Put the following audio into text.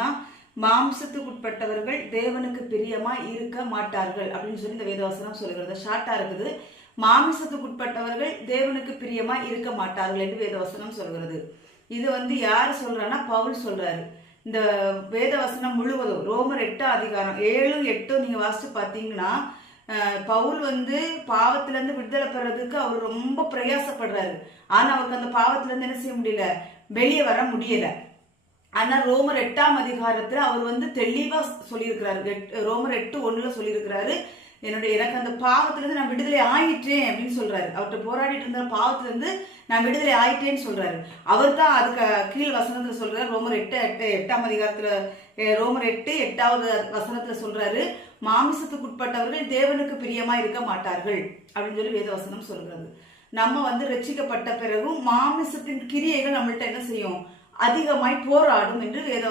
தான் மாம்சத்துக்குட்பட்டவர்கள் தேவனுக்கு பிரியமாய் இருக்க மாட்டார்கள் அப்படின்னு சொல்லி இந்த வேதவசனம் சொல்லுகிறது. ஷார்ட்டா இருக்குது. மாமிசத்துக்குட்பட்டவர்கள் தேவனுக்கு பிரியமாய் இருக்க மாட்டார்கள் என்று வேதவசனம் சொல்கிறது. இது யாரு சொல்றான்னா பவுல் சொல்றாரு. இந்த வேதவசனம் முழுவதும் ரோமர் 8 அதிகாரம் 7, 8 நீங்க வாசிச்சு பார்த்தீங்கன்னா பவுல் பாவத்திலிருந்து விடுதலை பெறதுக்கு அவர் ரொம்ப பிரயாசப்படுறாரு. ஆனா அவருக்கு அந்த பாவத்திலிருந்து என்ன செய்ய முடியல, வெளியே வர முடியல. ஆனா ரோமர் 8 அதிகாரத்துல அவர் தெளிவா சொல்லியிருக்கிறாரு. ரோமர் 8:1 சொல்லியிருக்கிறாரு, எனக்கு அந்த பாவத்திலிருந்து நான் விடுதலை ஆயிட்டேன் அப்படின்னு சொல்றாரு. அவர்கிட்ட போராடிட்டு இருந்த பாவத்திலிருந்து நான் விடுதலை ஆயிட்டேன்னு சொல்றாரு. அவர் தான் அதுக்கு கீழ் வசனத்துல சொல்றாரு. ரோமர் 8:8 அதிகாரத்துல ரோமர் 8:8 வசனத்துல சொல்றாரு, மாமிசத்துக்குட்பட்டவர்கள் தேவனுக்கு பிரியமா இருக்க மாட்டார்கள் அப்படின்னு சொல்லி வேத வசனம் சொல்றது. நம்ம ரட்சிக்கப்பட்ட பிறகும் மாமிசத்தின் கிரியைகள் நம்மள்ட்ட என்ன செய்யும், அதிகமாய் போராடும் என்று வேத